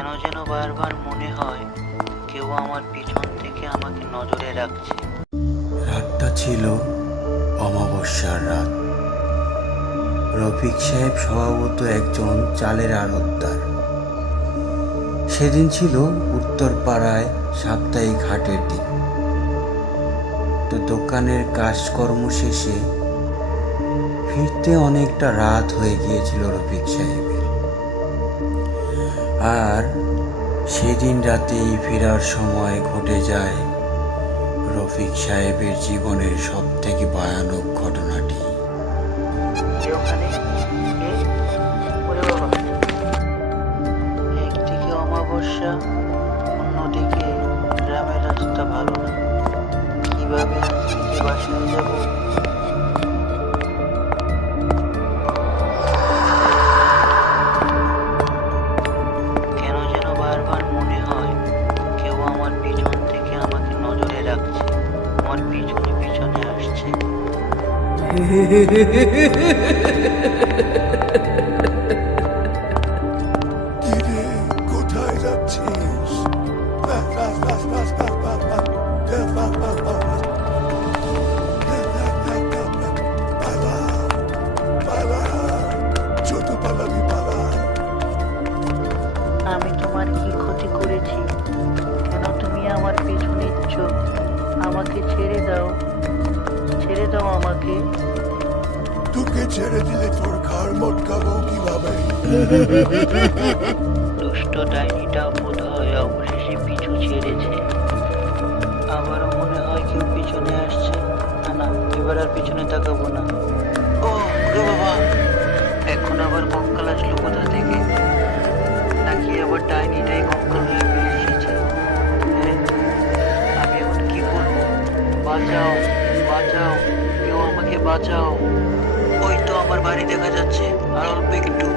কেন যেন বারবার মনে হয় কেউ আমার পিছন থেকে আমাকে নজরে রাখছে। রাতটা ছিল অমাবস্যার রাত। রফিক সাহেব স্বভাবত একজন চালের আড়তদার। সেদিন ছিল উত্তর পাড়ায় সাপ্তাহিক হাটের দিন। তো দোকানের কাজকর্ম শেষে ফিরতে অনেকটা রাত হয়ে গিয়েছিল রফিক সাহেবের। আর সেদিন রাতেই ফেরার সময় ঘটে যায় রফিক সাহেবের জীবনের সব থেকে ভয়ানক ঘটনাটি। কে ওখানে? কে? ওরে বাবা! একদিকে অমাবস্যা, অন্যদিকে গ্রামের রাস্তা ভালো না। কিভাবে আজকে বাসায় যাব? কেন যেন বারবার মনে হয় কেউ আমার পিছন থেকে আমাকে নজরে রাখছে, আমার পিছনে পিছনে আসছে। কিরে, কোথায় যাচ্ছিস? পালা, পালা, ছোট পালাবি পালা। আমি তোমার কি ক্ষতি করেছি? কেন তুমি আমার পিছু নিচ্ছ? আমাকে ছেড়ে দাও, ছেড়ে দাও আমাকে। তোকে ছেড়ে দিলে তোর ঘাড় মটকাবো কিভাবে? দুষ্ট ডাইনিটা বোধ হয় অবশেষে পিছু ছেড়েছে। আবারও মনে হয় কেউ পিছনে আসছে। না না, এবার আর পিছনে তাকাবো না। ও রে বাবা! এখন আবার কঙ্কাল আসলো কোথা থেকে? নাকি আবার ডাইনিটাই কঙ্কাল হয়ে বেরিয়ে এসেছে? হ্যাঁ, আমি এখন কি করবো? বাঁচাও, বাঁচাও, কেউ আমাকে বাঁচাও। ওই তো আমার বাড়ি দেখা যাচ্ছে, আর অল্প একটু।